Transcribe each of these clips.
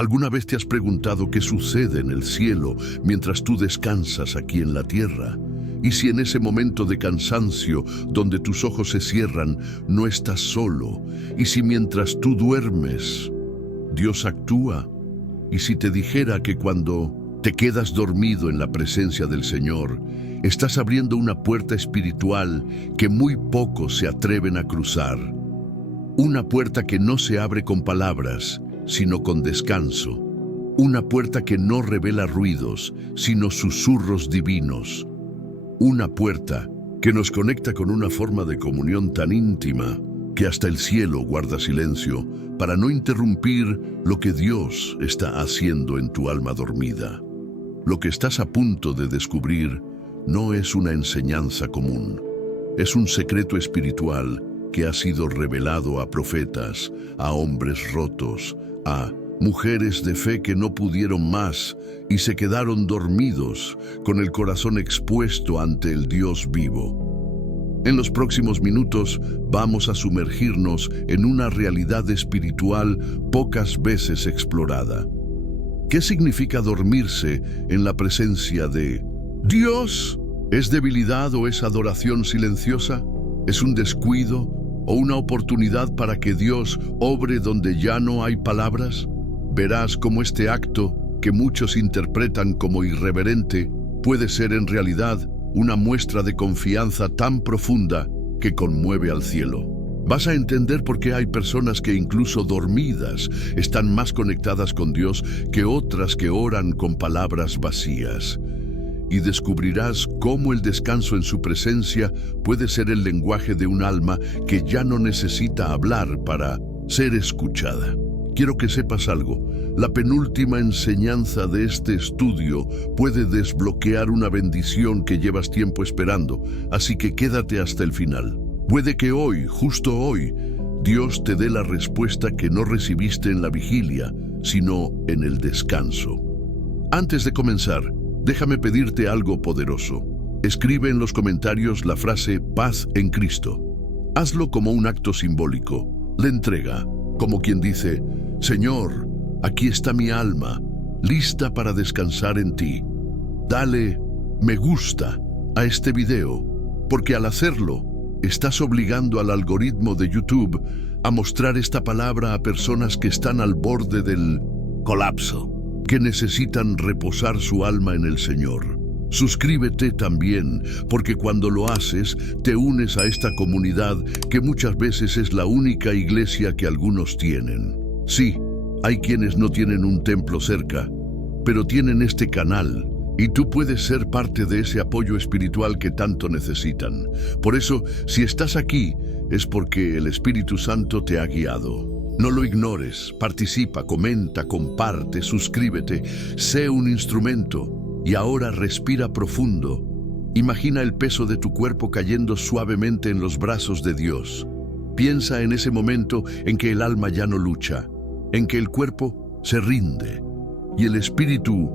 ¿Alguna vez te has preguntado qué sucede en el cielo mientras tú descansas aquí en la tierra? Y si en ese momento de cansancio donde tus ojos se cierran, no estás solo. Y si mientras tú duermes, Dios actúa. Y si te dijera que cuando te quedas dormido en la presencia del Señor, estás abriendo una puerta espiritual que muy pocos se atreven a cruzar. Una puerta que no se abre con palabras, sino con descanso. Una puerta que no revela ruidos, sino susurros divinos. Una puerta que nos conecta con una forma de comunión tan íntima que hasta el cielo guarda silencio para no interrumpir lo que Dios está haciendo en tu alma dormida. Lo que estás a punto de descubrir no es una enseñanza común. Es un secreto espiritual que ha sido revelado a profetas, a hombres rotos, a mujeres de fe que no pudieron más y se quedaron dormidos con el corazón expuesto ante el Dios vivo. En los próximos minutos vamos a sumergirnos en una realidad espiritual pocas veces explorada. ¿Qué significa dormirse en la presencia de Dios? ¿Es debilidad o es adoración silenciosa? ¿Es un descuido o una oportunidad para que Dios obre donde ya no hay palabras? Verás cómo este acto, que muchos interpretan como irreverente, puede ser en realidad una muestra de confianza tan profunda que conmueve al cielo. Vas a entender por qué hay personas que incluso dormidas están más conectadas con Dios que otras que oran con palabras vacías. Y descubrirás cómo el descanso en su presencia puede ser el lenguaje de un alma que ya no necesita hablar para ser escuchada. Quiero que sepas algo. La penúltima enseñanza de este estudio puede desbloquear una bendición que llevas tiempo esperando, así que quédate hasta el final. Puede que hoy, justo hoy, Dios te dé la respuesta que no recibiste en la vigilia, sino en el descanso. Antes de comenzar, déjame pedirte algo poderoso. Escribe en los comentarios la frase paz en Cristo. Hazlo como un acto simbólico. La entrega, como quien dice, Señor, aquí está mi alma, lista para descansar en ti. Dale me gusta a este video, porque al hacerlo, estás obligando al algoritmo de YouTube a mostrar esta palabra a personas que están al borde del colapso, que necesitan reposar su alma en el Señor. Suscríbete también, porque cuando lo haces, te unes a esta comunidad que muchas veces es la única iglesia que algunos tienen. Sí, hay quienes no tienen un templo cerca, pero tienen este canal, y tú puedes ser parte de ese apoyo espiritual que tanto necesitan. Por eso, si estás aquí, es porque el Espíritu Santo te ha guiado. No lo ignores, participa, comenta, comparte, suscríbete, sé un instrumento. Y ahora respira profundo. Imagina el peso de tu cuerpo cayendo suavemente en los brazos de Dios. Piensa en ese momento en que el alma ya no lucha, en que el cuerpo se rinde y el espíritu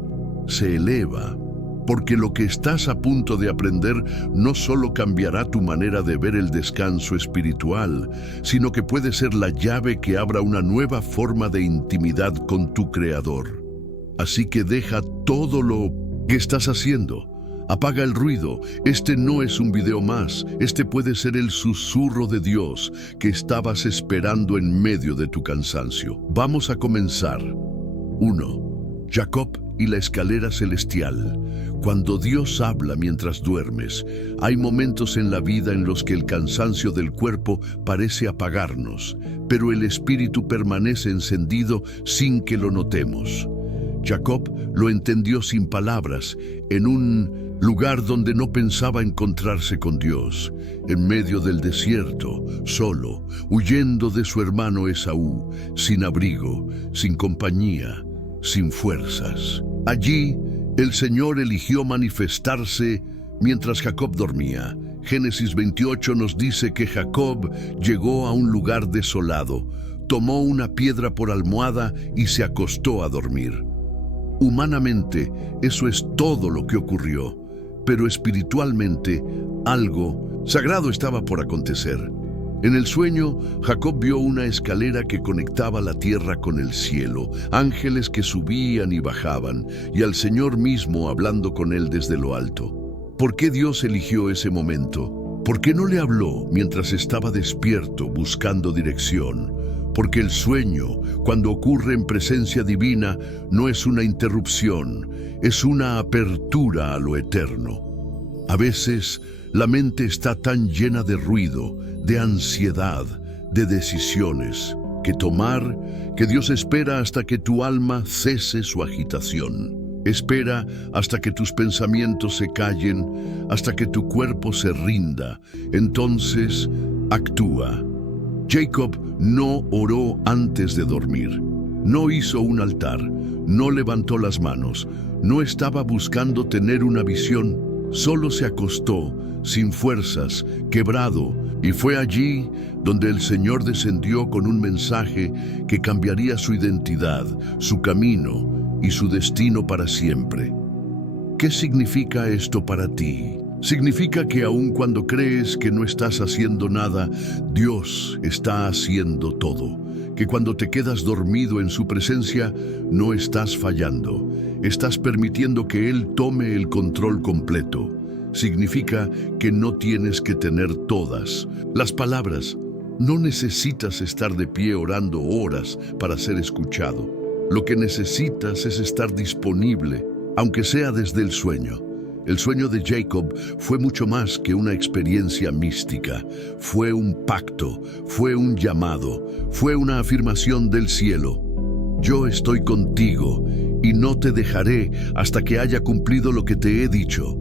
se eleva, porque lo que estás a punto de aprender no solo cambiará tu manera de ver el descanso espiritual, sino que puede ser la llave que abra una nueva forma de intimidad con tu Creador. Así que deja todo lo que estás haciendo. Apaga el ruido. Este no es un video más. Este puede ser el susurro de Dios que estabas esperando en medio de tu cansancio. Vamos a comenzar. 1. Jacob y la escalera celestial. Cuando Dios habla mientras duermes, hay momentos en la vida en los que el cansancio del cuerpo parece apagarnos, pero el espíritu permanece encendido sin que lo notemos. Jacob lo entendió sin palabras, en un lugar donde no pensaba encontrarse con Dios, en medio del desierto, solo, huyendo de su hermano Esaú, sin abrigo, sin compañía, sin fuerzas. Allí, el Señor eligió manifestarse mientras Jacob dormía. Génesis 28 nos dice que Jacob llegó a un lugar desolado, tomó una piedra por almohada y se acostó a dormir. Humanamente, eso es todo lo que ocurrió, pero espiritualmente, algo sagrado estaba por acontecer. En el sueño, Jacob vio una escalera que conectaba la tierra con el cielo, ángeles que subían y bajaban, y al Señor mismo hablando con él desde lo alto. ¿Por qué Dios eligió ese momento? ¿Por qué no le habló mientras estaba despierto buscando dirección? Porque el sueño, cuando ocurre en presencia divina, no es una interrupción, es una apertura a lo eterno. A veces, la mente está tan llena de ruido, de ansiedad, de decisiones, que Dios espera hasta que tu alma cese su agitación. Espera hasta que tus pensamientos se callen, hasta que tu cuerpo se rinda. Entonces, actúa. Jacob no oró antes de dormir. No hizo un altar, no levantó las manos, no estaba buscando tener una visión. Solo se acostó, sin fuerzas, quebrado, y fue allí donde el Señor descendió con un mensaje que cambiaría su identidad, su camino y su destino para siempre. ¿Qué significa esto para ti? Significa que aun cuando crees que no estás haciendo nada, Dios está haciendo todo. Que cuando te quedas dormido en su presencia, no estás fallando. Estás permitiendo que Él tome el control completo. Significa que no tienes que tener todas las palabras. No necesitas estar de pie orando horas para ser escuchado. Lo que necesitas es estar disponible, aunque sea desde el sueño. El sueño de Jacob fue mucho más que una experiencia mística. Fue un pacto, fue un llamado, fue una afirmación del cielo. Yo estoy contigo y no te dejaré hasta que haya cumplido lo que te he dicho.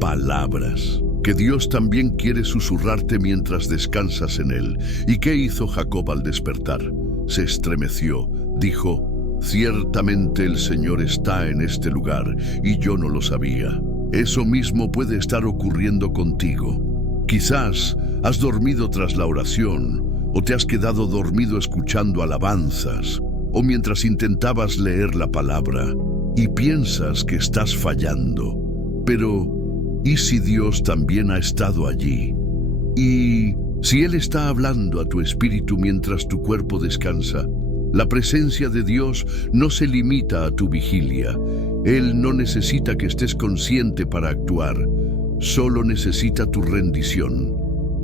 Palabras que Dios también quiere susurrarte mientras descansas en Él. ¿Y qué hizo Jacob al despertar? Se estremeció, dijo: ciertamente el Señor está en este lugar y yo no lo sabía. Eso mismo puede estar ocurriendo contigo. Quizás has dormido tras la oración, o te has quedado dormido escuchando alabanzas, o mientras intentabas leer la palabra, y piensas que estás fallando. Pero, ¿y si Dios también ha estado allí? ¿Y si Él está hablando a tu espíritu mientras tu cuerpo descansa? La presencia de Dios no se limita a tu vigilia. Él no necesita que estés consciente para actuar, solo necesita tu rendición.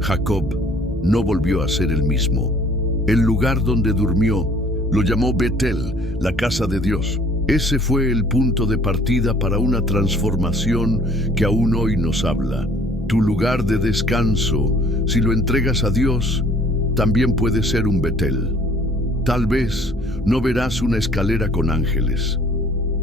Jacob no volvió a ser el mismo. El lugar donde durmió lo llamó Betel, la casa de Dios. Ese fue el punto de partida para una transformación que aún hoy nos habla. Tu lugar de descanso, si lo entregas a Dios, también puede ser un Betel. Tal vez no verás una escalera con ángeles,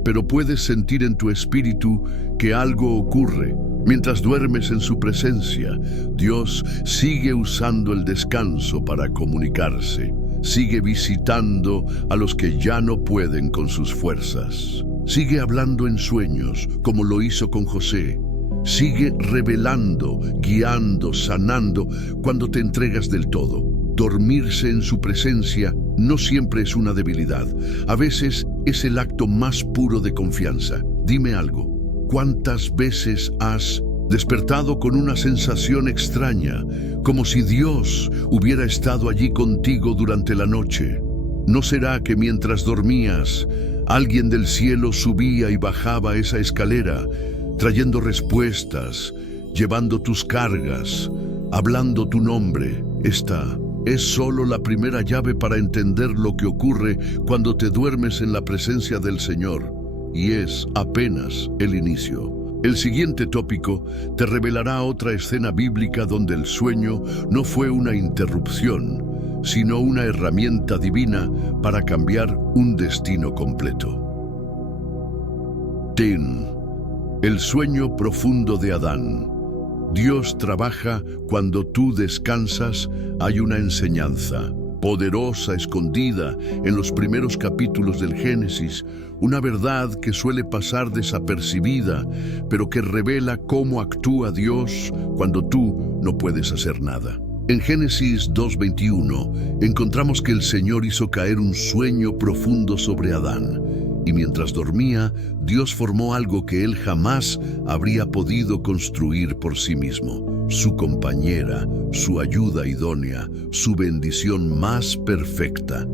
pero puedes sentir en tu espíritu que algo ocurre. Mientras duermes en su presencia, Dios sigue usando el descanso para comunicarse. Sigue visitando a los que ya no pueden con sus fuerzas. Sigue hablando en sueños, como lo hizo con José. Sigue revelando, guiando, sanando cuando te entregas del todo. Dormirse en su presencia no siempre es una debilidad. A veces es el acto más puro de confianza. Dime algo, ¿cuántas veces has despertado con una sensación extraña, como si Dios hubiera estado allí contigo durante la noche? ¿No será que mientras dormías, alguien del cielo subía y bajaba esa escalera, trayendo respuestas, llevando tus cargas, hablando tu nombre? Esta es solo la primera llave para entender lo que ocurre cuando te duermes en la presencia del Señor, y es apenas el inicio. El siguiente tópico te revelará otra escena bíblica donde el sueño no fue una interrupción, sino una herramienta divina para cambiar un destino completo. Tin, el sueño profundo de Adán. Dios trabaja cuando tú descansas. Hay una enseñanza poderosa, escondida en los primeros capítulos del Génesis, una verdad que suele pasar desapercibida, pero que revela cómo actúa Dios cuando tú no puedes hacer nada. En Génesis 2:21 encontramos que el Señor hizo caer un sueño profundo sobre Adán, y mientras dormía, Dios formó algo que él jamás habría podido construir por sí mismo. su compañera, su ayuda idónea, su bendición más perfecta.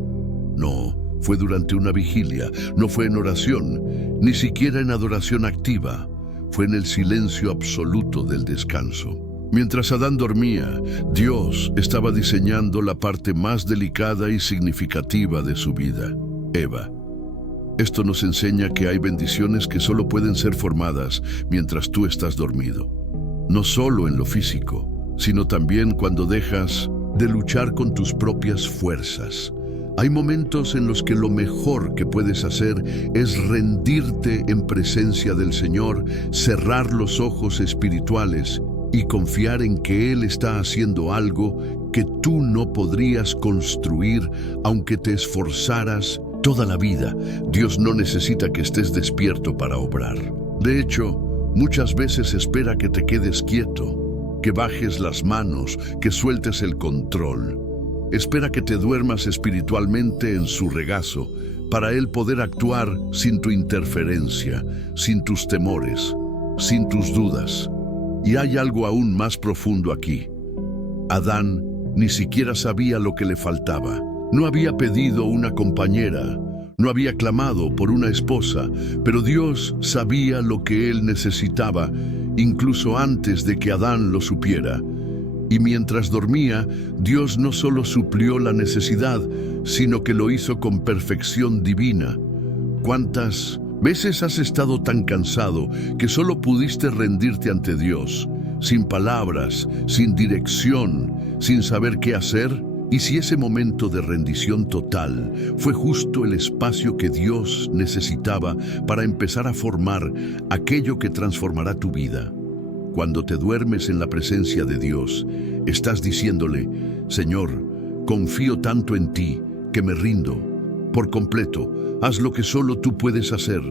No, fue durante una vigilia, no fue en oración, ni siquiera en adoración activa. Fue en el silencio absoluto del descanso. Mientras Adán dormía, Dios estaba diseñando la parte más delicada y significativa de su vida, Eva. Esto nos enseña que hay bendiciones que solo pueden ser formadas mientras tú estás dormido. No solo en lo físico, sino también cuando dejas de luchar con tus propias fuerzas. Hay momentos en los que lo mejor que puedes hacer es rendirte en presencia del Señor, cerrar los ojos espirituales y confiar en que Él está haciendo algo que tú no podrías construir aunque te esforzaras toda la vida. Dios no necesita que estés despierto para obrar. De hecho, muchas veces espera que te quedes quieto, que bajes las manos, que sueltes el control. Espera que te duermas espiritualmente en su regazo para Él poder actuar sin tu interferencia, sin tus temores, sin tus dudas. Y hay algo aún más profundo aquí. Adán ni siquiera sabía lo que le faltaba. No había pedido una compañera, no había clamado por una esposa, pero Dios sabía lo que él necesitaba, incluso antes de que Adán lo supiera. Y mientras dormía, Dios no solo suplió la necesidad, sino que lo hizo con perfección divina. ¿Cuántas veces has estado tan cansado que solo pudiste rendirte ante Dios, sin palabras, sin dirección, sin saber qué hacer? Y si ese momento de rendición total fue justo el espacio que Dios necesitaba para empezar a formar aquello que transformará tu vida. Cuando te duermes en la presencia de Dios, estás diciéndole: Señor, confío tanto en ti que me rindo. Por completo, haz lo que solo tú puedes hacer.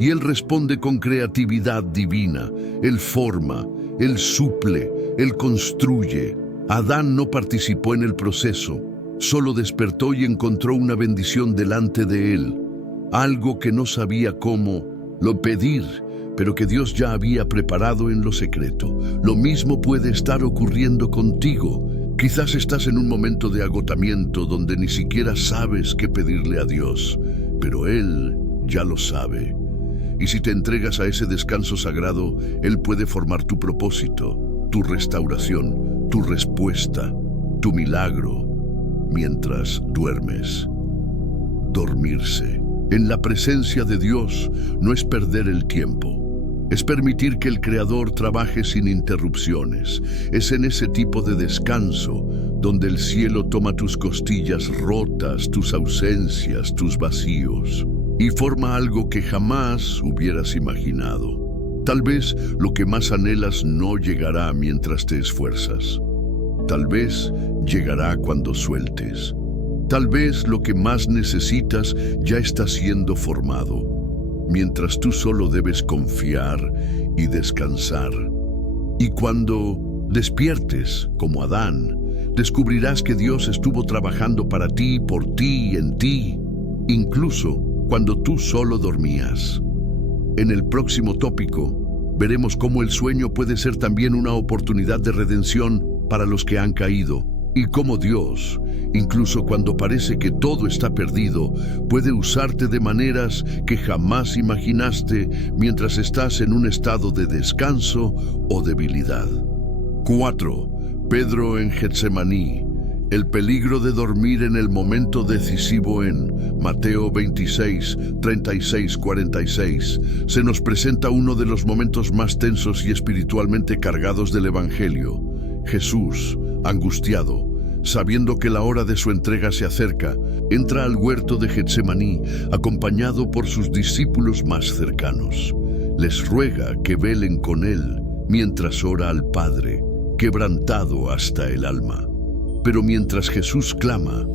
Y Él responde con creatividad divina. Él forma, Él suple, Él construye. Adán no participó en el proceso, solo despertó y encontró una bendición delante de él. Algo que no sabía cómo lo pedir, pero que Dios ya había preparado en lo secreto. Lo mismo puede estar ocurriendo contigo. Quizás estás en un momento de agotamiento donde ni siquiera sabes qué pedirle a Dios, pero Él ya lo sabe. Y si te entregas a ese descanso sagrado, Él puede formar tu propósito, tu restauración, tu respuesta, tu milagro, mientras duermes. Dormirse en la presencia de Dios no es perder el tiempo, es permitir que el Creador trabaje sin interrupciones. Es en ese tipo de descanso donde el cielo toma tus costillas rotas, tus ausencias, tus vacíos, y forma algo que jamás hubieras imaginado. Tal vez lo que más anhelas no llegará mientras te esfuerzas. Tal vez llegará cuando sueltes. Tal vez lo que más necesitas ya está siendo formado, mientras tú solo debes confiar y descansar. Y cuando despiertes, como Adán, descubrirás que Dios estuvo trabajando para ti, por ti y en ti, incluso cuando tú solo dormías. En el próximo tópico, veremos cómo el sueño puede ser también una oportunidad de redención para los que han caído, y cómo Dios, incluso cuando parece que todo está perdido, puede usarte de maneras que jamás imaginaste mientras estás en un estado de descanso o debilidad. 4. Pedro en Getsemaní. El peligro de dormir en el momento decisivo. En Mateo 26, 36, 46, se nos presenta uno de los momentos más tensos y espiritualmente cargados del Evangelio. Jesús, angustiado, sabiendo que la hora de su entrega se acerca, entra al huerto de Getsemaní, acompañado por sus discípulos más cercanos. Les ruega que velen con él mientras ora al Padre, quebrantado hasta el alma. Pero mientras Jesús clama,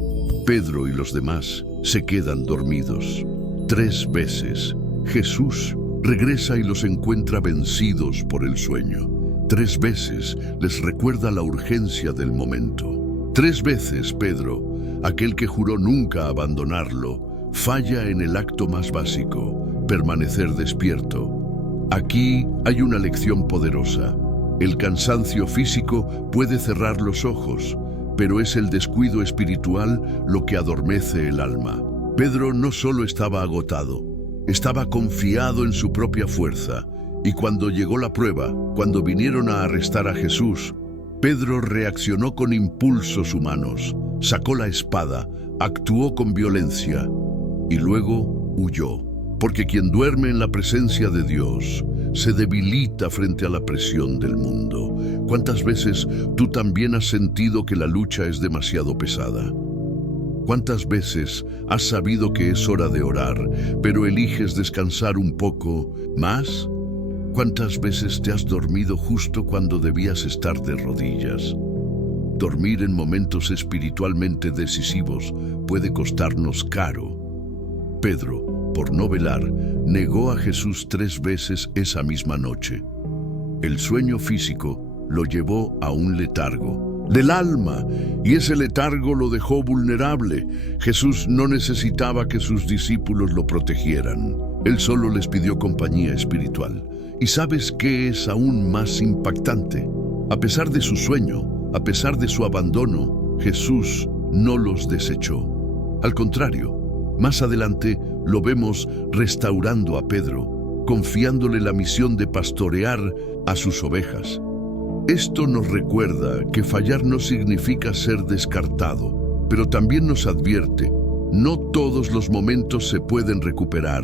Pedro y los demás se quedan dormidos. 3 veces, Jesús regresa y los encuentra vencidos por el sueño. 3 veces les recuerda la urgencia del momento. 3 veces Pedro, aquel que juró nunca abandonarlo, falla en el acto más básico, permanecer despierto. Aquí hay una lección poderosa. El cansancio físico puede cerrar los ojos, pero es el descuido espiritual lo que adormece el alma. Pedro no solo estaba agotado, estaba confiado en su propia fuerza. Y cuando llegó la prueba, cuando vinieron a arrestar a Jesús, Pedro reaccionó con impulsos humanos, sacó la espada, actuó con violencia y luego huyó. Porque quien duerme en la presencia de Dios se debilita frente a la presión del mundo. ¿Cuántas veces tú también has sentido que la lucha es demasiado pesada? ¿Cuántas veces has sabido que es hora de orar, pero eliges descansar un poco más? ¿Cuántas veces te has dormido justo cuando debías estar de rodillas? Dormir en momentos espiritualmente decisivos puede costarnos caro. Pedro, por no velar, negó a Jesús 3 veces esa misma noche. El sueño físico lo llevó a un letargo del alma, y ese letargo lo dejó vulnerable. Jesús no necesitaba que sus discípulos lo protegieran. Él solo les pidió compañía espiritual. ¿Y sabes qué es aún más impactante? A pesar de su sueño, a pesar de su abandono, Jesús no los desechó. Al contrario, más adelante lo vemos restaurando a Pedro, confiándole la misión de pastorear a sus ovejas. Esto nos recuerda que fallar no significa ser descartado, pero también nos advierte, no todos los momentos se pueden recuperar.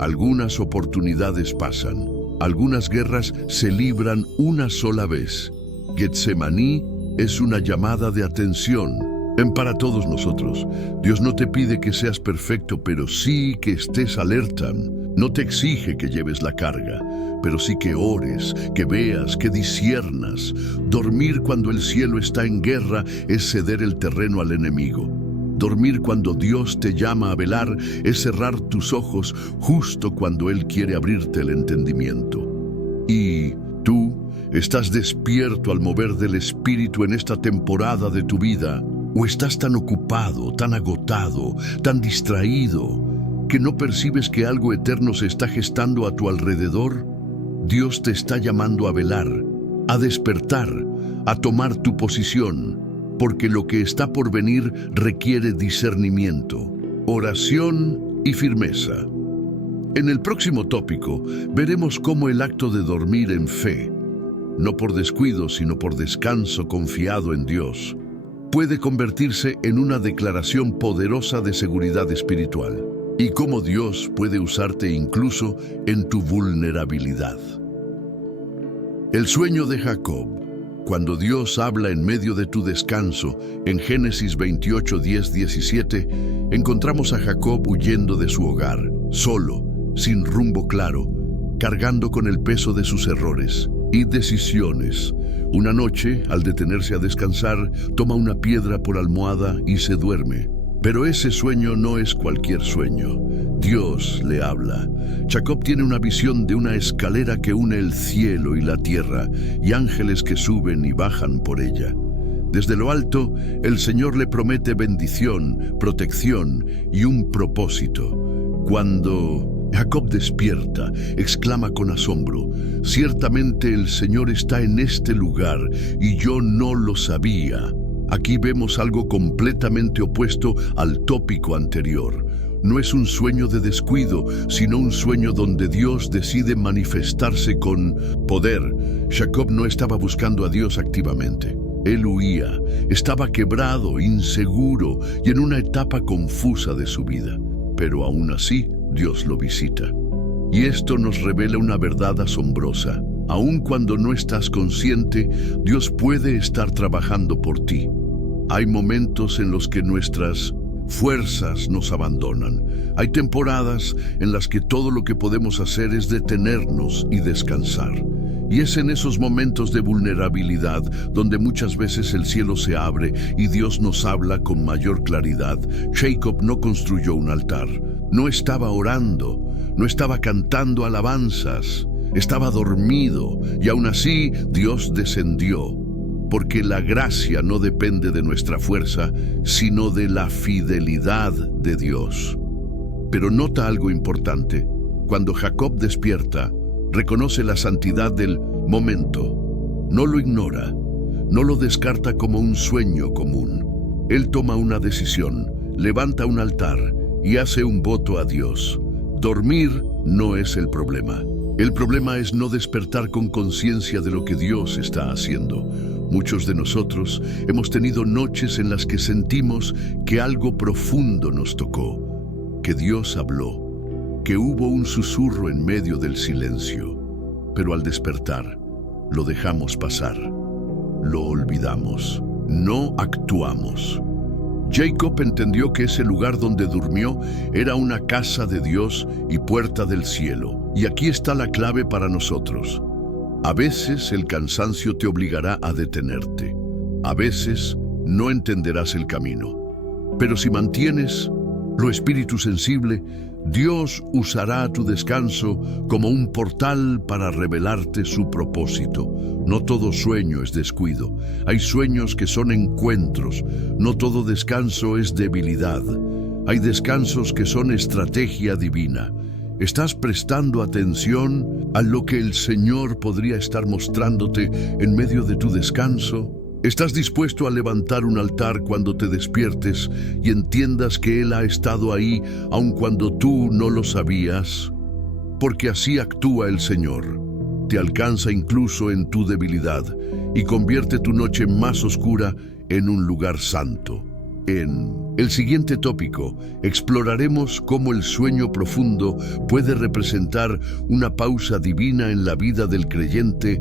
Algunas oportunidades pasan, algunas guerras se libran una sola vez. Getsemaní es una llamada de atención para todos nosotros. Dios no te pide que seas perfecto, pero sí que estés alerta. No te exige que lleves la carga, pero sí que ores, que veas, que disciernas. Dormir cuando el cielo está en guerra es ceder el terreno al enemigo. Dormir cuando Dios te llama a velar es cerrar tus ojos justo cuando Él quiere abrirte el entendimiento. Y tú estás despierto al mover del Espíritu en esta temporada de tu vida, o estás tan ocupado, tan agotado, tan distraído, que no percibes que algo eterno se está gestando a tu alrededor. Dios te está llamando a velar, a despertar, a tomar tu posición, porque lo que está por venir requiere discernimiento, oración y firmeza. En el próximo tópico veremos cómo el acto de dormir en fe, no por descuido sino por descanso confiado en Dios, puede convertirse en una declaración poderosa de seguridad espiritual, y cómo Dios puede usarte incluso en tu vulnerabilidad. El sueño de Jacob. Cuando Dios habla en medio de tu descanso, en Génesis 28, 10, 17, encontramos a Jacob huyendo de su hogar, solo, sin rumbo claro, cargando con el peso de sus errores y decisiones. Una noche, al detenerse a descansar, toma una piedra por almohada y se duerme. Pero ese sueño no es cualquier sueño. Dios le habla. Jacob tiene una visión de una escalera que une el cielo y la tierra, y ángeles que suben y bajan por ella. Desde lo alto, el Señor le promete bendición, protección y un propósito. Cuando Jacob despierta, exclama con asombro, «Ciertamente el Señor está en este lugar, y yo no lo sabía». Aquí vemos algo completamente opuesto al tópico anterior. No es un sueño de descuido, sino un sueño donde Dios decide manifestarse con poder. Jacob no estaba buscando a Dios activamente. Él huía, estaba quebrado, inseguro y en una etapa confusa de su vida. Pero aún así, Dios lo visita. Y esto nos revela una verdad asombrosa. Aun cuando no estás consciente, Dios puede estar trabajando por ti. Hay momentos en los que nuestras fuerzas nos abandonan. Hay temporadas en las que todo lo que podemos hacer es detenernos y descansar. Y es en esos momentos de vulnerabilidad donde muchas veces el cielo se abre y Dios nos habla con mayor claridad. Jacob no construyó un altar, no estaba orando, no estaba cantando alabanzas, estaba dormido, y aún así Dios descendió. Porque la gracia no depende de nuestra fuerza, sino de la fidelidad de Dios. Pero nota algo importante. Cuando Jacob despierta, reconoce la santidad del momento. No lo ignora, no lo descarta como un sueño común. Él toma una decisión, levanta un altar y hace un voto a Dios. Dormir no es el problema. El problema es no despertar con conciencia de lo que Dios está haciendo. Muchos de nosotros hemos tenido noches en las que sentimos que algo profundo nos tocó, que Dios habló, que hubo un susurro en medio del silencio. Pero al despertar, lo dejamos pasar, lo olvidamos, no actuamos. Jacob entendió que ese lugar donde durmió era una casa de Dios y puerta del cielo. Y aquí está la clave para nosotros. A veces el cansancio te obligará a detenerte. A veces no entenderás el camino. Pero si mantienes lo espíritu sensible, Dios usará tu descanso como un portal para revelarte su propósito. No todo sueño es descuido. Hay sueños que son encuentros. No todo descanso es debilidad. Hay descansos que son estrategia divina. ¿Estás prestando atención a lo que el Señor podría estar mostrándote en medio de tu descanso? ¿Estás dispuesto a levantar un altar cuando te despiertes y entiendas que Él ha estado ahí aun cuando tú no lo sabías? Porque así actúa el Señor. Te alcanza incluso en tu debilidad y convierte tu noche más oscura en un lugar santo. En el siguiente tópico, exploraremos cómo el sueño profundo puede representar una pausa divina en la vida del creyente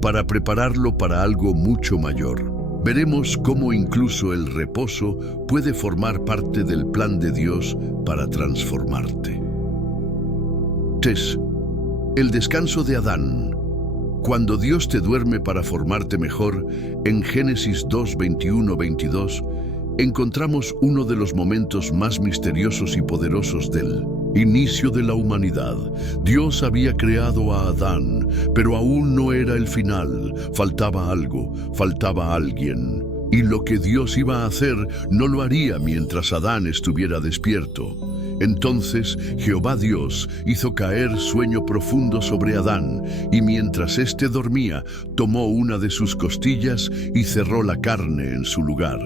para prepararlo para algo mucho mayor. Veremos cómo incluso el reposo puede formar parte del plan de Dios para transformarte. El descanso de Adán. Cuando Dios te duerme para formarte mejor, en Génesis 2, 21-22, encontramos uno de los momentos más misteriosos y poderosos del inicio de la humanidad. Dios había creado a Adán, pero aún no era el final. Faltaba algo, faltaba alguien. Y lo que Dios iba a hacer no lo haría mientras Adán estuviera despierto. Entonces Jehová Dios hizo caer sueño profundo sobre Adán, y mientras éste dormía, tomó una de sus costillas y cerró la carne en su lugar.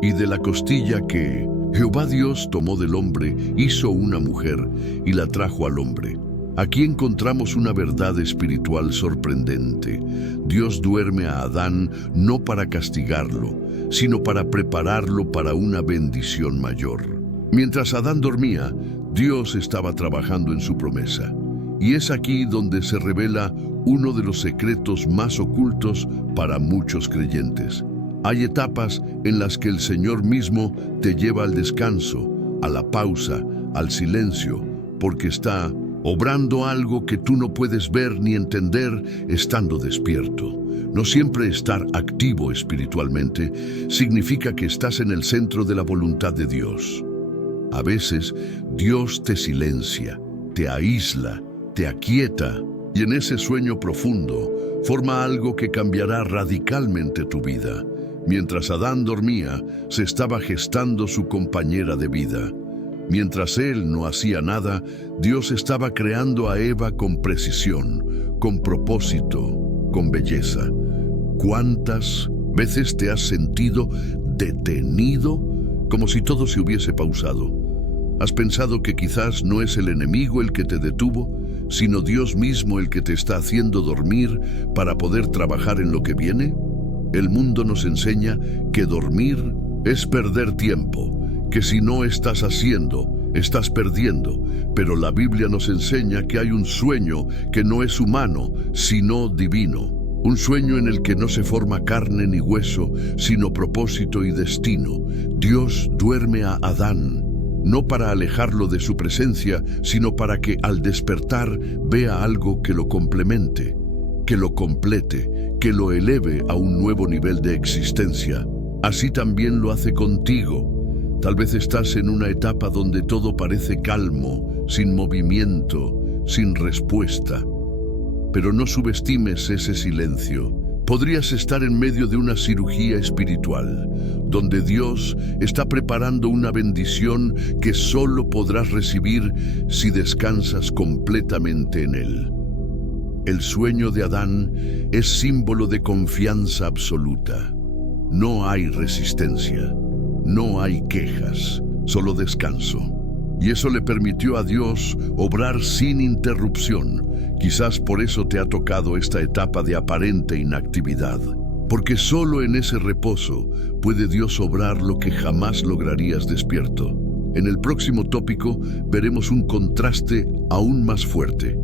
Y de la costilla que Jehová Dios tomó del hombre, hizo una mujer y la trajo al hombre. Aquí encontramos una verdad espiritual sorprendente. Dios duerme a Adán no para castigarlo, sino para prepararlo para una bendición mayor. Mientras Adán dormía, Dios estaba trabajando en su promesa. Y es aquí donde se revela uno de los secretos más ocultos para muchos creyentes. Hay etapas en las que el Señor mismo te lleva al descanso, a la pausa, al silencio, porque está obrando algo que tú no puedes ver ni entender estando despierto. No siempre estar activo espiritualmente significa que estás en el centro de la voluntad de Dios. A veces, Dios te silencia, te aísla, te aquieta, y en ese sueño profundo forma algo que cambiará radicalmente tu vida. Mientras Adán dormía, se estaba gestando su compañera de vida. Mientras él no hacía nada, Dios estaba creando a Eva con precisión, con propósito, con belleza. ¿Cuántas veces te has sentido detenido, como si todo se hubiese pausado? ¿Has pensado que quizás no es el enemigo el que te detuvo, sino Dios mismo el que te está haciendo dormir para poder trabajar en lo que viene? El mundo nos enseña que dormir es perder tiempo, que si no estás haciendo, estás perdiendo. Pero la Biblia nos enseña que hay un sueño que no es humano, sino divino. Un sueño en el que no se forma carne ni hueso, sino propósito y destino. Dios duerme a Adán, no para alejarlo de su presencia, sino para que al despertar vea algo que lo complemente, que lo complete, que lo eleve a un nuevo nivel de existencia. Así también lo hace contigo. Tal vez estás en una etapa donde todo parece calmo, sin movimiento, sin respuesta. Pero no subestimes ese silencio. Podrías estar en medio de una cirugía espiritual, donde Dios está preparando una bendición que solo podrás recibir si descansas completamente en Él. El sueño de Adán es símbolo de confianza absoluta. No hay resistencia, no hay quejas, solo descanso. Y eso le permitió a Dios obrar sin interrupción. Quizás por eso te ha tocado esta etapa de aparente inactividad. Porque solo en ese reposo puede Dios obrar lo que jamás lograrías despierto. En el próximo tópico veremos un contraste aún más fuerte.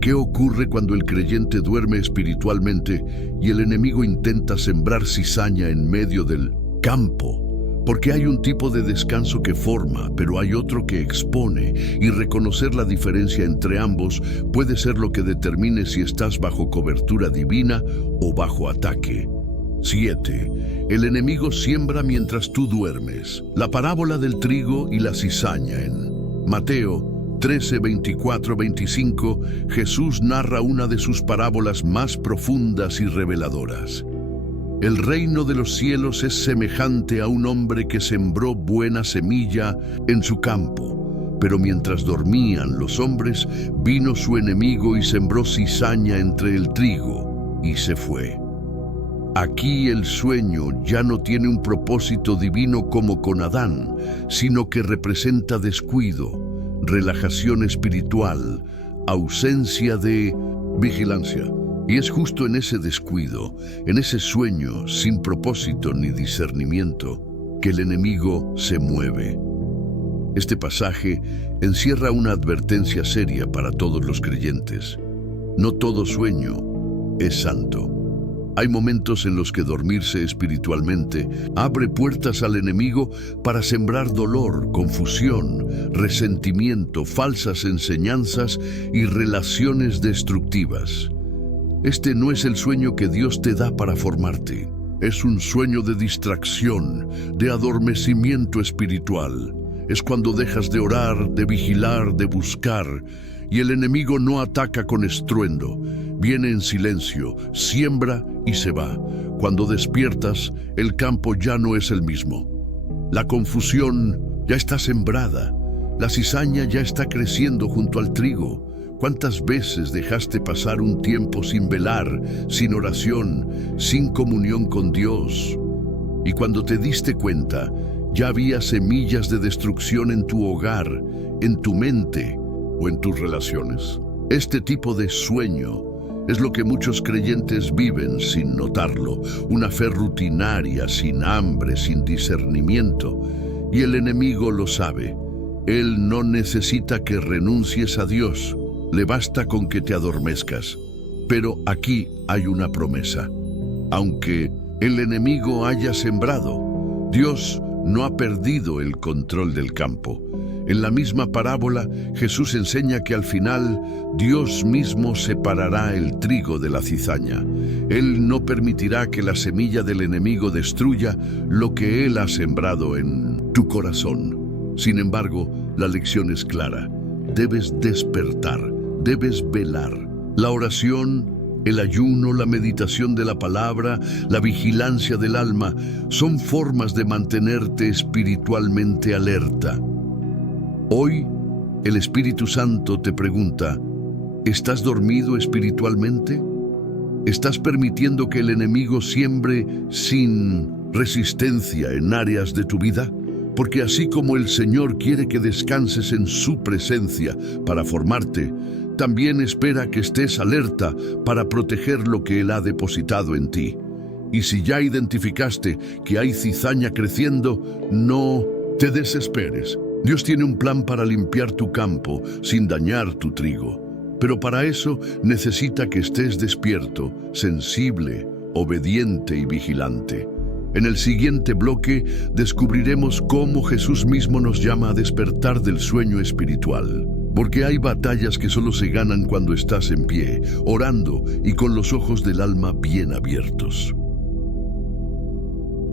¿Qué ocurre cuando el creyente duerme espiritualmente y el enemigo intenta sembrar cizaña en medio del campo? Porque hay un tipo de descanso que forma, pero hay otro que expone, y reconocer la diferencia entre ambos puede ser lo que determine si estás bajo cobertura divina o bajo ataque. 7. El enemigo siembra mientras tú duermes. La parábola del trigo y la cizaña en Mateo 13, 24, 25, Jesús narra una de sus parábolas más profundas y reveladoras. El reino de los cielos es semejante a un hombre que sembró buena semilla en su campo. Pero mientras dormían los hombres, vino su enemigo y sembró cizaña entre el trigo, y se fue. Aquí el sueño ya no tiene un propósito divino como con Adán, sino que representa descuido, relajación espiritual, ausencia de vigilancia. Y es justo en ese descuido, en ese sueño sin propósito ni discernimiento, que el enemigo se mueve. Este pasaje encierra una advertencia seria para todos los creyentes. No todo sueño es santo. Hay momentos en los que dormirse espiritualmente abre puertas al enemigo para sembrar dolor, confusión, resentimiento, falsas enseñanzas y relaciones destructivas. Este no es el sueño que Dios te da para formarte. Es un sueño de distracción, de adormecimiento espiritual. Es cuando dejas de orar, de vigilar, de buscar, y el enemigo no ataca con estruendo. Viene en silencio, siembra y se va. Cuando despiertas, el campo ya no es el mismo. La confusión ya está sembrada. La cizaña ya está creciendo junto al trigo. ¿Cuántas veces dejaste pasar un tiempo sin velar, sin oración, sin comunión con Dios? Y cuando te diste cuenta, ya había semillas de destrucción en tu hogar, en tu mente o en tus relaciones. Este tipo de sueño es lo que muchos creyentes viven sin notarlo, una fe rutinaria, sin hambre, sin discernimiento. Y el enemigo lo sabe. Él no necesita que renuncies a Dios. Le basta con que te adormezcas. Pero aquí hay una promesa. Aunque el enemigo haya sembrado, Dios no ha perdido el control del campo. En la misma parábola, Jesús enseña que al final Dios mismo separará el trigo de la cizaña. Él no permitirá que la semilla del enemigo destruya lo que Él ha sembrado en tu corazón. Sin embargo, la lección es clara. Debes despertar. Debes velar. La oración, el ayuno, la meditación de la palabra, la vigilancia del alma son formas de mantenerte espiritualmente alerta. Hoy, el Espíritu Santo te pregunta, ¿estás dormido espiritualmente? ¿Estás permitiendo que el enemigo siembre sin resistencia en áreas de tu vida? Porque así como el Señor quiere que descanses en su presencia para formarte, también espera que estés alerta para proteger lo que Él ha depositado en ti. Y si ya identificaste que hay cizaña creciendo, no te desesperes. Dios tiene un plan para limpiar tu campo sin dañar tu trigo. Pero para eso necesita que estés despierto, sensible, obediente y vigilante. En el siguiente bloque descubriremos cómo Jesús mismo nos llama a despertar del sueño espiritual. Porque hay batallas que solo se ganan cuando estás en pie, orando y con los ojos del alma bien abiertos.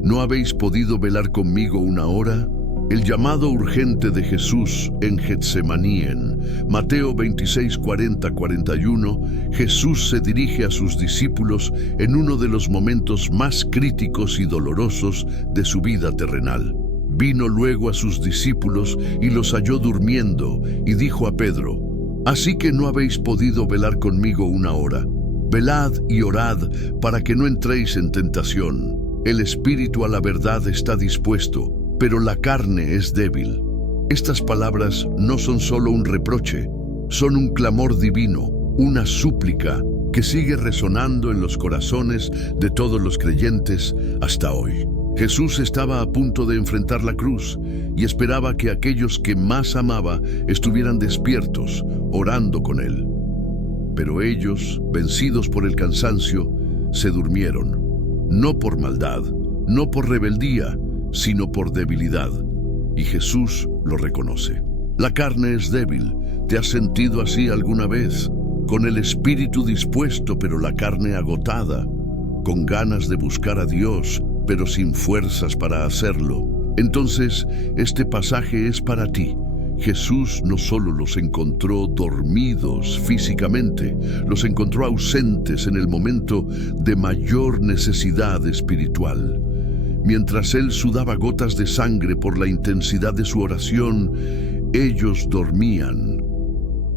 ¿No habéis podido velar conmigo una hora? El llamado urgente de Jesús en Getsemaní en Mateo 26, 40, 41, Jesús se dirige a sus discípulos en uno de los momentos más críticos y dolorosos de su vida terrenal. Vino luego a sus discípulos y los halló durmiendo y dijo a Pedro, Así que no habéis podido velar conmigo una hora. Velad y orad para que no entréis en tentación. El espíritu a la verdad está dispuesto, pero la carne es débil. Estas palabras no son solo un reproche, son un clamor divino, una súplica que sigue resonando en los corazones de todos los creyentes hasta hoy. Jesús estaba a punto de enfrentar la cruz y esperaba que aquellos que más amaba estuvieran despiertos, orando con él. Pero ellos, vencidos por el cansancio, se durmieron, no por maldad, no por rebeldía, sino por debilidad. Y Jesús lo reconoce. La carne es débil. ¿Te has sentido así alguna vez? Con el espíritu dispuesto, pero la carne agotada, con ganas de buscar a Dios, pero sin fuerzas para hacerlo. Entonces, este pasaje es para ti. Jesús no solo los encontró dormidos físicamente, los encontró ausentes en el momento de mayor necesidad espiritual. Mientras él sudaba gotas de sangre por la intensidad de su oración, ellos dormían.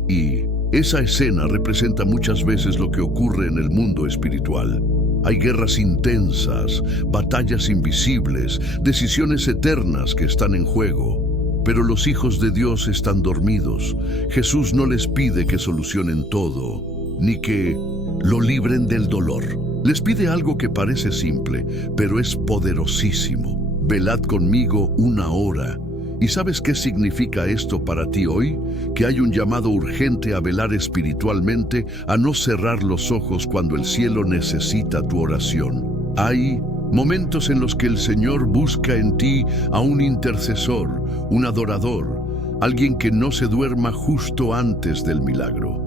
Y esa escena representa muchas veces lo que ocurre en el mundo espiritual. Hay guerras intensas, batallas invisibles, decisiones eternas que están en juego. Pero los hijos de Dios están dormidos. Jesús no les pide que solucionen todo, ni que lo libren del dolor. Les pide algo que parece simple, pero es poderosísimo. Velad conmigo una hora. ¿Y sabes qué significa esto para ti hoy? Que hay un llamado urgente a velar espiritualmente, a no cerrar los ojos cuando el cielo necesita tu oración. Hay momentos en los que el Señor busca en ti a un intercesor, un adorador, alguien que no se duerma justo antes del milagro.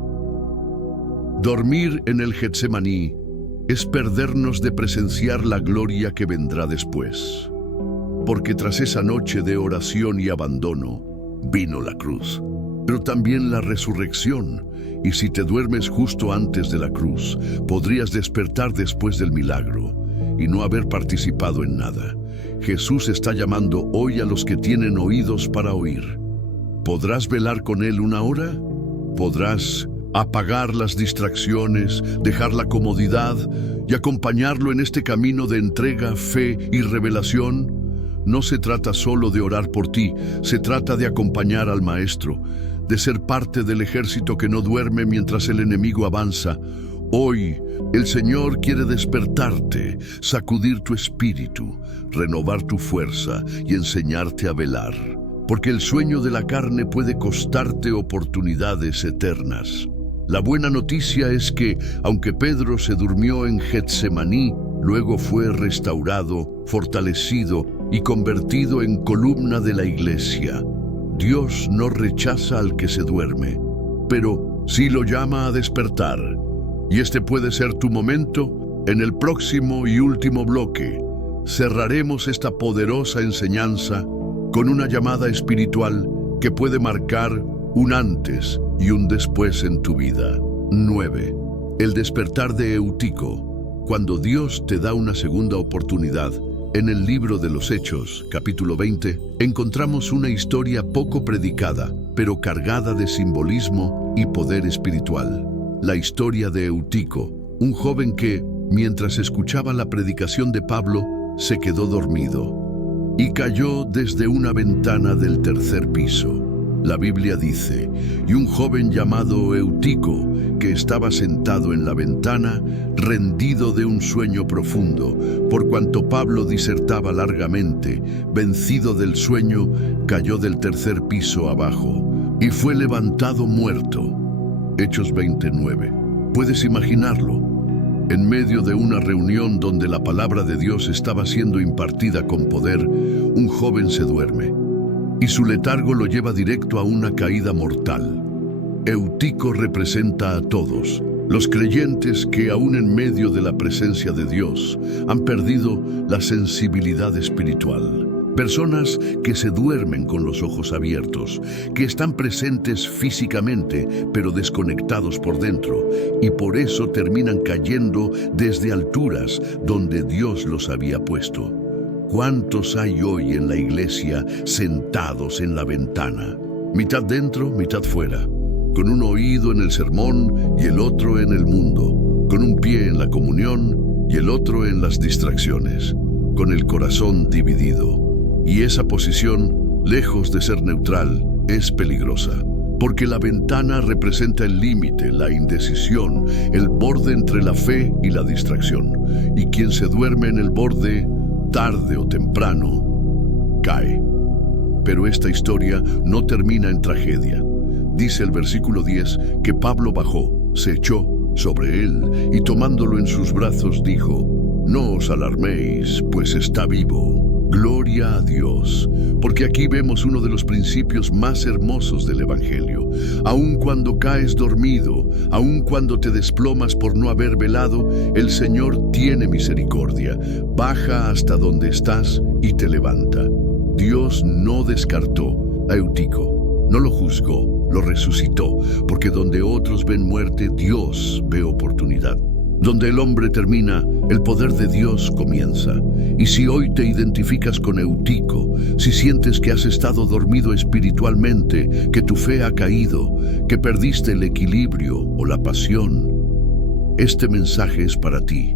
Dormir en el Getsemaní es perdernos de presenciar la gloria que vendrá después. Porque tras esa noche de oración y abandono, vino la cruz, pero también la resurrección. Y si te duermes justo antes de la cruz, podrías despertar después del milagro y no haber participado en nada. Jesús está llamando hoy a los que tienen oídos para oír. ¿Podrás velar con Él una hora? ¿Podrás apagar las distracciones, dejar la comodidad y acompañarlo en este camino de entrega, fe y revelación? No se trata solo de orar por ti, se trata de acompañar al Maestro, de ser parte del ejército que no duerme mientras el enemigo avanza. Hoy, el Señor quiere despertarte, sacudir tu espíritu, renovar tu fuerza y enseñarte a velar. Porque el sueño de la carne puede costarte oportunidades eternas. La buena noticia es que, aunque Pedro se durmió en Getsemaní, luego fue restaurado, fortalecido y convertido en columna de la iglesia. Dios no rechaza al que se duerme, pero sí lo llama a despertar. Y este puede ser tu momento. En el próximo y último bloque, cerraremos esta poderosa enseñanza con una llamada espiritual que puede marcar un antes y un después en tu vida. 9. El despertar de Eutico. Cuando Dios te da una segunda oportunidad, en el libro de los Hechos, capítulo 20, encontramos una historia poco predicada, pero cargada de simbolismo y poder espiritual. La historia de Eutico, un joven que, mientras escuchaba la predicación de Pablo, se quedó dormido y cayó desde una ventana del tercer piso. La Biblia dice, y un joven llamado Eutico, que estaba sentado en la ventana, rendido de un sueño profundo, por cuanto Pablo disertaba largamente, vencido del sueño, cayó del tercer piso abajo, y fue levantado muerto. Hechos 29. ¿Puedes imaginarlo? En medio de una reunión donde la palabra de Dios estaba siendo impartida con poder, un joven se duerme, y su letargo lo lleva directo a una caída mortal. Eutico representa a todos, los creyentes que aún en medio de la presencia de Dios han perdido la sensibilidad espiritual. Personas que se duermen con los ojos abiertos, que están presentes físicamente pero desconectados por dentro, y por eso terminan cayendo desde alturas donde Dios los había puesto. ¿Cuántos hay hoy en la iglesia sentados en la ventana? Mitad dentro, mitad fuera. con un oído en el sermón y el otro en el mundo, con un pie en la comunión y el otro en las distracciones, con el corazón dividido. Y esa posición, lejos de ser neutral, es peligrosa, porque la ventana representa el límite, la indecisión, el borde entre la fe y la distracción. Y quien se duerme en el borde, tarde o temprano, cae. Pero esta historia no termina en tragedia. Dice el versículo 10 que Pablo bajó, se echó sobre él y tomándolo en sus brazos dijo: «No os alarméis, pues está vivo». Gloria a Dios, porque aquí vemos uno de los principios más hermosos del Evangelio. Aun cuando caes dormido, aun cuando te desplomas por no haber velado, el Señor tiene misericordia. Baja hasta donde estás y te levanta. Dios no descartó a Eutico, no lo juzgó, lo resucitó, porque donde otros ven muerte, Dios ve oportunidad. Donde el hombre termina, el poder de Dios comienza. Y si hoy te identificas con Eutico, si sientes que has estado dormido espiritualmente, que tu fe ha caído, que perdiste el equilibrio o la pasión, este mensaje es para ti.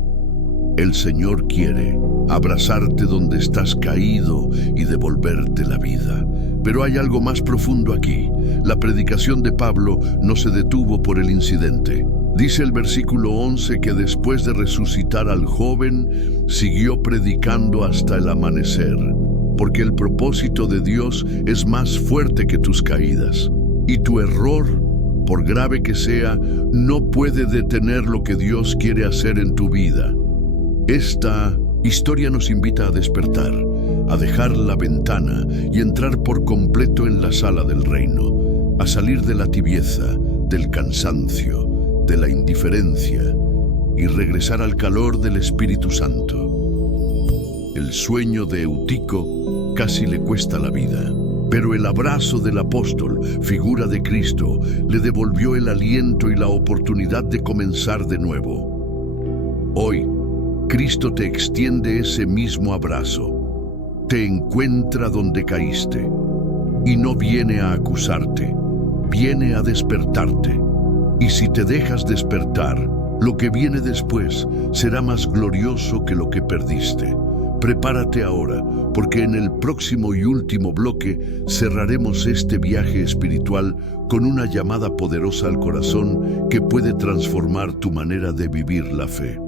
El Señor quiere abrazarte donde estás caído y devolverte la vida. Pero hay algo más profundo aquí. La predicación de Pablo no se detuvo por el incidente. Dice el versículo 11 que después de resucitar al joven, siguió predicando hasta el amanecer, porque el propósito de Dios es más fuerte que tus caídas. Y tu error, por grave que sea, no puede detener lo que Dios quiere hacer en tu vida. Esta historia nos invita a despertar, a dejar la ventana y entrar por completo en la sala del reino, a salir de la tibieza, del cansancio, de la indiferencia y regresar al calor del Espíritu Santo. El sueño de Eutico casi le cuesta la vida, pero el abrazo del apóstol, figura de Cristo, le devolvió el aliento y la oportunidad de comenzar de nuevo. Hoy, Cristo te extiende ese mismo abrazo, te encuentra donde caíste y no viene a acusarte, viene a despertarte. Y si te dejas despertar, lo que viene después será más glorioso que lo que perdiste. Prepárate ahora, porque en el próximo y último bloque cerraremos este viaje espiritual con una llamada poderosa al corazón que puede transformar tu manera de vivir la fe.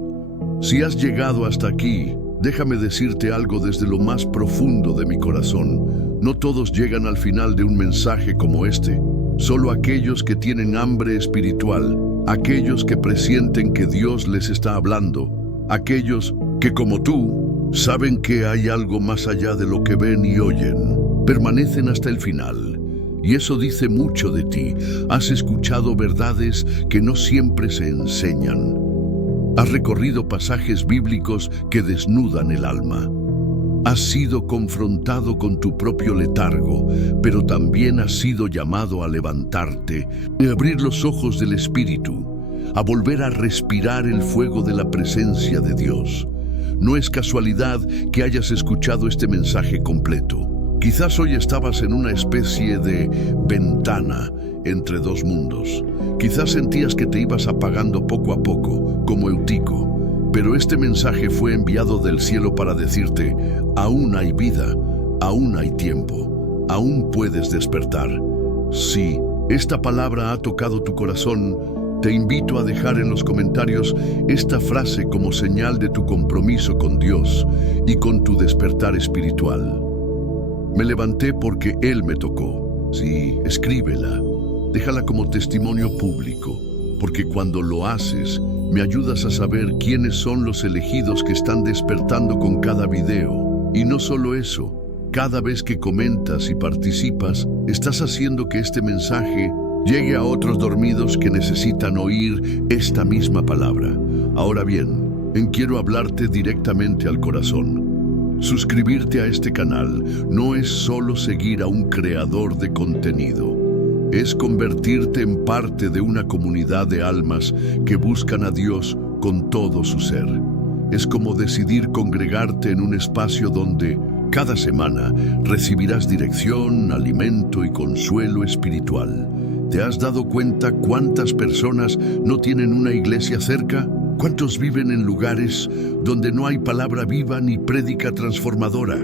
Si has llegado hasta aquí, déjame decirte algo desde lo más profundo de mi corazón. No todos llegan al final de un mensaje como este. Solo aquellos que tienen hambre espiritual, aquellos que presienten que Dios les está hablando, aquellos que, como tú, saben que hay algo más allá de lo que ven y oyen, permanecen hasta el final. Y eso dice mucho de ti. Has escuchado verdades que no siempre se enseñan. Has recorrido pasajes bíblicos que desnudan el alma. Has sido confrontado con tu propio letargo, pero también has sido llamado a levantarte y abrir los ojos del Espíritu, a volver a respirar el fuego de la presencia de Dios. No es casualidad que hayas escuchado este mensaje completo. Quizás hoy estabas en una especie de ventana entre dos mundos. Quizás sentías que te ibas apagando poco a poco, como Eutico. Pero este mensaje fue enviado del cielo para decirte: aún hay vida, aún hay tiempo, aún puedes despertar. Si esta palabra ha tocado tu corazón, te invito a dejar en los comentarios esta frase como señal de tu compromiso con Dios y con tu despertar espiritual. Me levanté porque Él me tocó. Sí, escríbela, déjala como testimonio público, porque cuando lo haces, me ayudas a saber quiénes son los elegidos que están despertando con cada video. Y no solo eso, cada vez que comentas y participas, estás haciendo que este mensaje llegue a otros dormidos que necesitan oír esta misma palabra. Ahora bien, quiero hablarte directamente al corazón. Suscribirte a este canal no es solo seguir a un creador de contenido. Es convertirte en parte de una comunidad de almas que buscan a Dios con todo su ser. Es como decidir congregarte en un espacio donde cada semana recibirás dirección, alimento y consuelo espiritual. ¿Te has dado cuenta cuántas personas no tienen una iglesia cerca? ¿Cuántos viven en lugares donde no hay palabra viva ni prédica transformadora?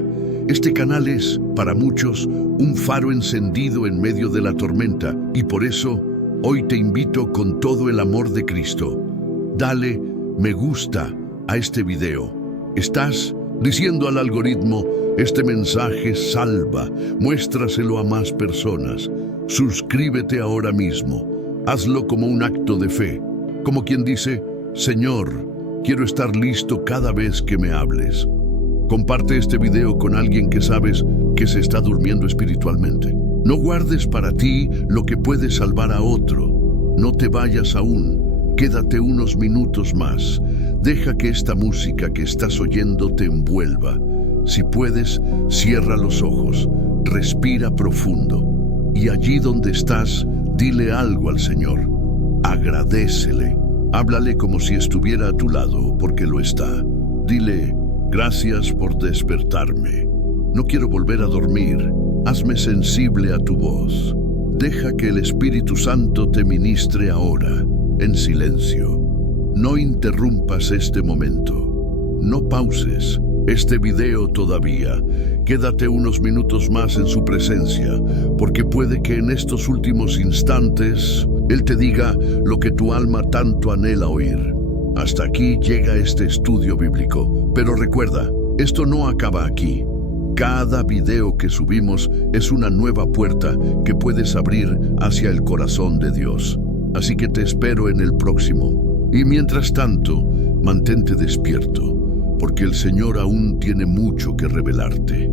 Este canal es, para muchos, un faro encendido en medio de la tormenta, y por eso hoy te invito con todo el amor de Cristo. Dale me gusta a este video. Estás diciendo al algoritmo: este mensaje salva, muéstraselo a más personas. Suscríbete ahora mismo. Hazlo como un acto de fe, como quien dice: Señor, quiero estar listo cada vez que me hables. Comparte este video con alguien que sabes que se está durmiendo espiritualmente. No guardes para ti lo que puede salvar a otro. No te vayas aún. Quédate unos minutos más. Deja que esta música que estás oyendo te envuelva. Si puedes, cierra los ojos, respira profundo y allí donde estás, dile algo al Señor. Agradécele. Háblale como si estuviera a tu lado, porque lo está. Dile: gracias por despertarme. No quiero volver a dormir. Hazme sensible a tu voz. Deja que el Espíritu Santo te ministre ahora, en silencio. No interrumpas este momento. No pauses este video todavía. Quédate unos minutos más en su presencia, porque puede que en estos últimos instantes Él te diga lo que tu alma tanto anhela oír. Hasta aquí llega este estudio bíblico, pero recuerda, esto no acaba aquí. Cada video que subimos es una nueva puerta que puedes abrir hacia el corazón de Dios. Así que te espero en el próximo. Y mientras tanto, mantente despierto, porque el Señor aún tiene mucho que revelarte.